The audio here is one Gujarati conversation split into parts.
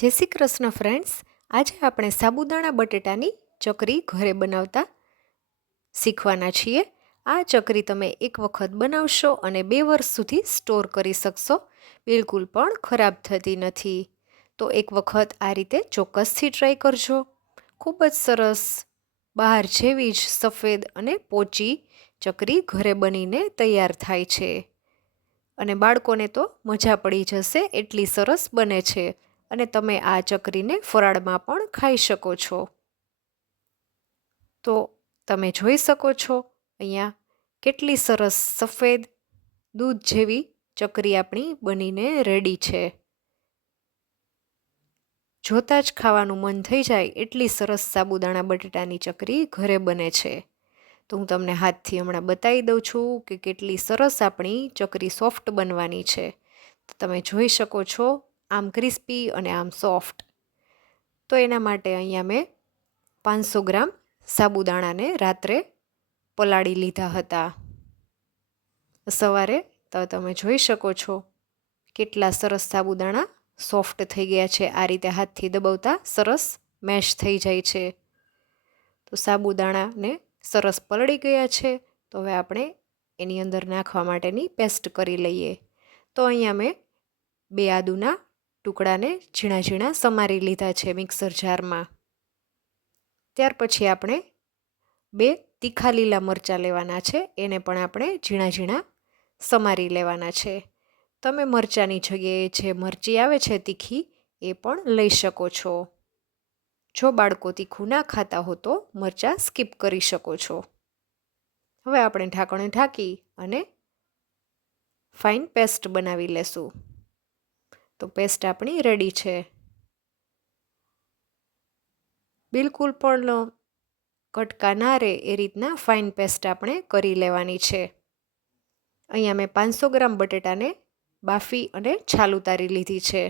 જય શ્રી કૃષ્ણ ફ્રેન્ડ્સ, આજે આપણે સાબુદાણા બટેટાની ચકરી ઘરે બનાવતા શીખવાના છીએ. આ ચકરી તમે એક વખત બનાવશો અને 2 વર્ષ સુધી સ્ટોર કરી શકશો. બિલકુલ પણ ખરાબ થતી નથી. તો એક વખત આ રીતે ચોક્કસથી ટ્રાય કરજો. ખૂબ જ સરસ બહાર જેવી જ સફેદ અને પોચી ચકરી ઘરે બનીને તૈયાર થાય છે. અને બાળકોને તો મજા પડી જશે, એટલી સરસ બને છે. અને તમે આ ચકરીને ફરાળમાં પણ ખાઈ શકો છો. તો તમે જોઈ શકો છો અહીંયા કેટલી સરસ સફેદ દૂધ જેવી ચકરી આપણી બનીને રેડી છે. જોતાં જ ખાવાનું મન થઈ જાય એટલી સરસ સાબુદાણા બટેટાની ચકરી ઘરે બને છે. તો હું તમને હાથથી હમણાં બતાવી દઉં છું કે કેટલી સરસ આપણી ચકરી સોફ્ટ બનવાની છે. તો તમે જોઈ શકો છો, આમ ક્રિસ્પી અને આમ સોફ્ટ. તો એના માટે અહીંયા મેં 500 ગ્રામ સાબુદાણાને રાત્રે પલાળી લીધા હતા. સવારે તો તમે જોઈ શકો છો કેટલા સરસ સાબુદાણા સોફ્ટ થઈ ગયા છે. આ રીતે હાથથી દબાવતા સરસ મેશ થઈ જાય છે. તો સાબુદાણાને સરસ પલળી ગયા છે. તો હવે આપણે એની અંદર નાખવા માટેની પેસ્ટ કરી લઈએ. તો અહીંયા મેં 2 આદુના ટુકડાને ઝીણા ઝીણા સમારી લીધા છે મિક્સર જારમાં. ત્યાર પછી આપણે 2 તીખા લીલા મરચાં લેવાના છે. એને પણ આપણે ઝીણા ઝીણા સમારી લેવાના છે. તમે મરચાંની જગ્યાએ જે મરચી આવે છે તીખી એ પણ લઈ શકો છો. જો બાળકો તીખું ના ખાતા હો તો મરચાં સ્કીપ કરી શકો છો. હવે આપણે ઢાંકણ ઢાંકી અને ફાઇન પેસ્ટ બનાવી લેશું. તો પેસ્ટ આપણી રેડી છે. બિલકુલ પણ કટકા ના રહે એ રીતના ફાઇન પેસ્ટ આપણે કરી લેવાની છે. અહીંયા મેં 500 ગ્રામ બટેટાને બાફી અને છાલ ઉતારી લીધી છે.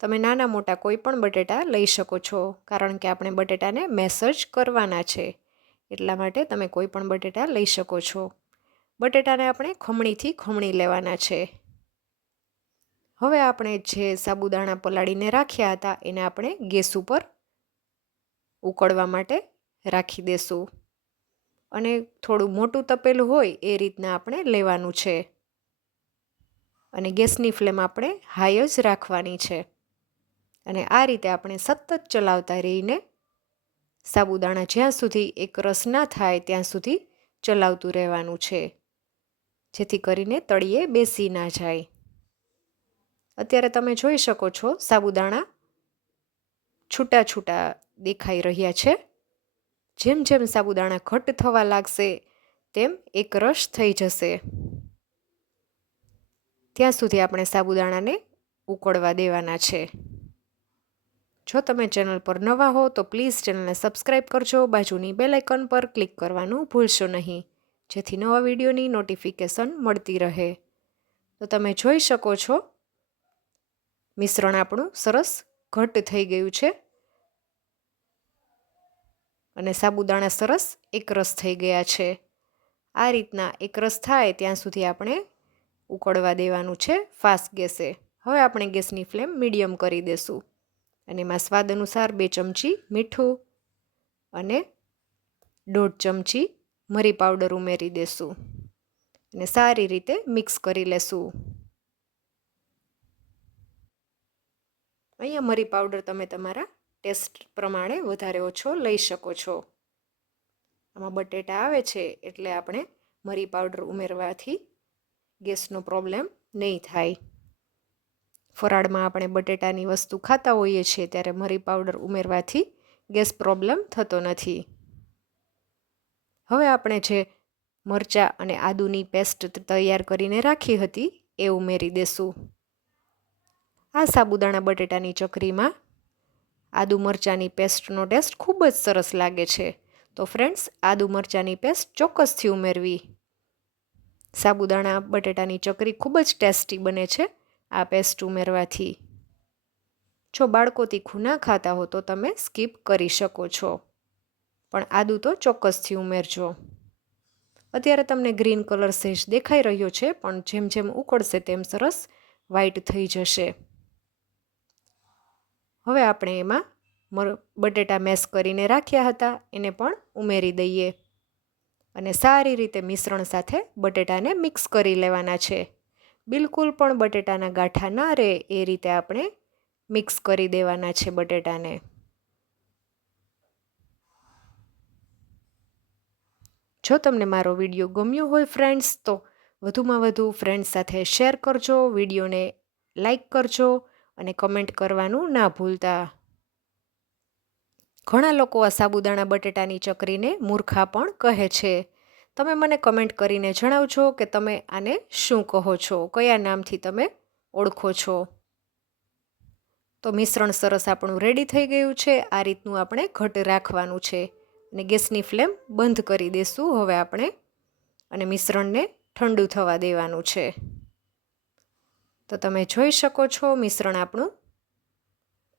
તમે નાના મોટા કોઈ પણ બટેટા લઈ શકો છો, કારણ કે આપણે બટેટાને મેશ જ કરવાના છે. એટલા માટે તમે કોઈ પણ બટેટા લઈ શકો છો. બટેટાને આપણે ખમણીથી ખમણી લેવાના છે. હવે આપણે જે સાબુદાણા પલાળીને રાખ્યા હતા એને આપણે ગેસ ઉપર ઉકળવા માટે રાખી દેશું. અને થોડું મોટું તપેલું હોય એ રીતના આપણે લેવાનું છે. અને ગેસની ફ્લેમ આપણે હાઈ જ રાખવાની છે. અને આ રીતે આપણે સતત ચલાવતા રહીને સાબુદાણા જ્યાં સુધી એકરસ ના થાય ત્યાં સુધી ચલાવતું રહેવાનું છે, જેથી કરીને તળિયે બેસી ના જાય. અત્યારે તમે જોઈ શકો છો સાબુદાણા છૂટા છૂટા દેખાઈ રહ્યા છે. જેમ જેમ સાબુદાણા ઘટ્ટ થવા લાગશે તેમ એકરસ થઈ જશે. ત્યાં સુધી આપણે સાબુદાણાને ઉકળવા દેવાના છે. જો તમે ચેનલ પર નવા હો તો પ્લીઝ ચેનલને સબસ્ક્રાઈબ કરજો. બાજુની બેલ આઇકન પર ક્લિક કરવાનું ભૂલશો નહીં, જેથી નવા વિડીયોની નોટિફિકેશન મળતી રહે. તો તમે જોઈ શકો છો મિશ્રણ આપણું સરસ ઘટ્ટ થઈ ગયું છે અને સાબુદાણા સરસ એકરસ થઈ ગયા છે. આ રીતના એકરસ થાય ત્યાં સુધી આપણે ઉકળવા દેવાનું છે ફાસ્ટ ગેસે. હવે આપણે ગેસની ફ્લેમ મીડિયમ કરી દેશું અને એમાં સ્વાદ અનુસાર 2 ચમચી મીઠું અને 1.5 ચમચી મરી પાવડર ઉમેરી દેશું અને સારી રીતે મિક્સ કરી લેશું. અહીંયા મરી પાવડર તમે તમારા ટેસ્ટ પ્રમાણે વધારે ઓછો લઈ શકો છો. આમાં બટેટા આવે છે એટલે આપણે મરી પાવડર ઉમેરવાથી ગેસનો પ્રોબ્લેમ નહીં થાય. ફરાળમાં આપણે બટેટાની વસ્તુ ખાતા હોઈએ છીએ ત્યારે મરી પાવડર ઉમેરવાથી ગેસ પ્રોબ્લેમ થતો નથી. હવે આપણે જે મરચાં અને આદુની પેસ્ટ તૈયાર કરીને રાખી હતી એ ઉમેરી દેશું. આ સાબુદાણા બટેટાની ચકરીમાં આદુ મરચાંની પેસ્ટનો ટેસ્ટ ખૂબ જ સરસ લાગે છે. તો ફ્રેન્ડ્સ, આદુ મરચાંની પેસ્ટ ચોક્કસથી ઉમેરવી. સાબુદાણા બટેટાની ચકરી ખૂબ જ ટેસ્ટી બને છે આ પેસ્ટ ઉમેરવાથી. જો બાળકો તીખું ના ખાતા હો તો તમે સ્કીપ કરી શકો છો, પણ આદુ તો ચોક્કસથી ઉમેરજો. અત્યારે તમને ગ્રીન કલર સહેજ દેખાઈ રહ્યો છે, પણ જેમ જેમ ઉકળશે તેમ સરસ વ્હાઈટ થઈ જશે. હવે આપણે એમાં બટેટા મેશ કરીને રાખ્યા હતા એને પણ ઉમેરી દઈએ અને સારી રીતે મિશ્રણ સાથે બટેટાને મિક્સ કરી લેવાના છે. બિલકુલ પણ બટેટાના ગાંઠા ના રહે એ રીતે આપણે મિક્સ કરી દેવાના છે બટેટાને. જો તમને મારો વિડીયો ગમ્યો હોય ફ્રેન્ડ્સ તો વધુમાં વધુ ફ્રેન્ડ્સ સાથે શેર કરજો, વિડીયોને લાઈક કરજો અને કમેન્ટ કરવાનું ના ભૂલતા. ઘણા લોકો આ સાબુદાણા બટેટાની ચકરીને મૂર્ખા પણ કહે છે. તમે મને કમેન્ટ કરીને જણાવજો કે તમે આને શું કહો છો, કયા નામથી તમે ઓળખો છો. તો મિશ્રણ સરસ આપણું રેડી થઈ ગયું છે. આ રીતનું આપણે ઘટ રાખવાનું છે અને ગેસની ફ્લેમ બંધ કરી દઈશું હવે આપણે અને મિશ્રણને ઠંડુ થવા દેવાનું છે. તો તમે જોઈ શકો છો મિશ્રણ આપણું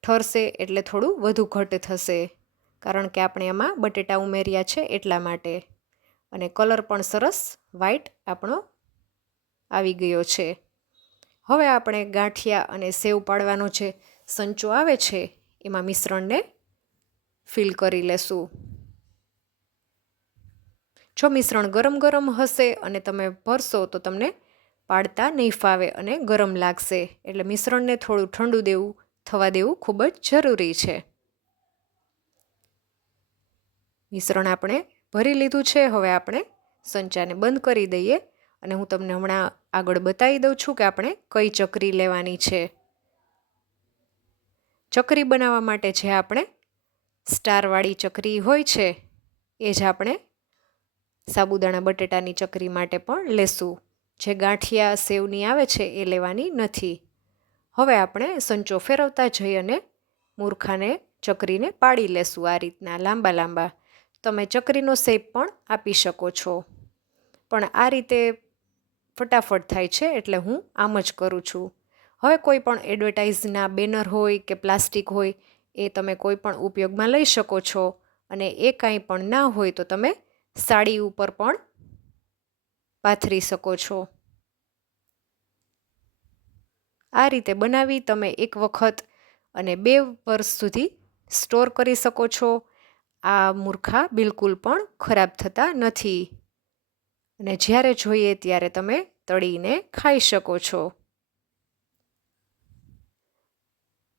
ઠરશે એટલે થોડું વધુ ઘટ થશે કારણ કે આપણે એમાં બટેટા ઉમેર્યા છે એટલા માટે. અને કલર પણ સરસ વ્હાઈટ આપણો આવી ગયો છે. હવે આપણે ગાંઠિયા અને સેવ પાડવાનો જે સંચો આવે છે એમાં મિશ્રણને ફિલ કરી લેશું. જો મિશ્રણ ગરમ ગરમ હશે અને તમે ભરશો તો તમને પાડતા નહીં ફાવે અને ગરમ લાગશે, એટલે મિશ્રણને થોડું ઠંડુ થવા દેવું ખૂબ જ જરૂરી છે. મિશ્રણ આપણે ભરી લીધું છે. હવે આપણે સંચાને બંધ કરી દઈએ અને હું તમને હમણાં આગળ બતાવી દઉં છું કે આપણે કઈ ચકરી લેવાની છે. ચકરી બનાવવા માટે જે આપણે સ્ટારવાળી ચકરી હોય છે એ જ આપણે સાબુદાણા બટેટાની ચકરી માટે પણ લેશું. જે ગાંઠિયા સેવની આવે છે એ લેવાની નથી. હવે આપણે સંચો ફેરવતા જઈ અને મૂર્ખાને ચકરીને પાડી લેશું આ રીતના લાંબા લાંબા. તમે ચકરીનો શેપ પણ આપી શકો છો, પણ આ રીતે ફટાફટ થાય છે એટલે હું આમ જ કરું છું. હવે કોઈ પણ એડવર્ટાઇઝના બેનર હોય કે પ્લાસ્ટિક હોય એ તમે કોઈ પણ ઉપયોગમાં લઈ શકો છો અને એ કાંઈ પણ ના હોય તો તમે સાડી ઉપર પણ પાથરી શકો છો. આ રીતે બનાવી તમે એક વખત અને 2 વર્ષ સુધી સ્ટોર કરી શકો છો. આ મૂર્ખા બિલકુલ પણ ખરાબ થતા નથી અને જ્યારે જોઈએ ત્યારે તમે તળીને ખાઈ શકો છો.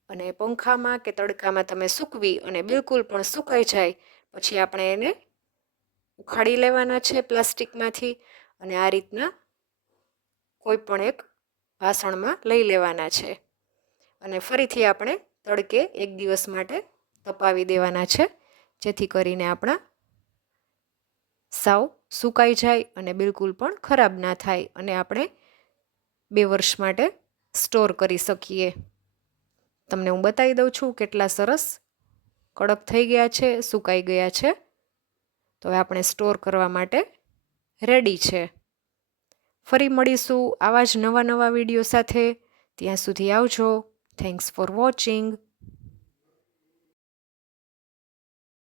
અને પંખામાં કે તડકામાં તમે સૂકવી અને બિલકુલ પણ સુકાઈ જાય પછી આપણે એને ઉખાડી લેવાના છે પ્લાસ્ટિકમાંથી અને આ રીતના કોઈ પણ એક વાસણમાં લઈ લેવાના છે અને ફરીથી આપણે તડકે 1 દિવસ માટે તપાવી દેવાના છે જેથી કરીને આપણા સાવ સુકાઈ જાય અને બિલકુલ પણ ખરાબ ના થાય અને આપણે 2 વર્ષ માટે સ્ટોર કરી શકીએ. તમને હું બતાવી દઉં છું કેટલા સરસ કડક થઈ ગયા છે, સુકાઈ ગયા છે. તો હવે આપણે સ્ટોર કરવા માટે રેડી છે. ફરી મળીશું આવા જ નવા વિડીયો સાથે. ત્યાં સુધી આવજો. Thanks for watching.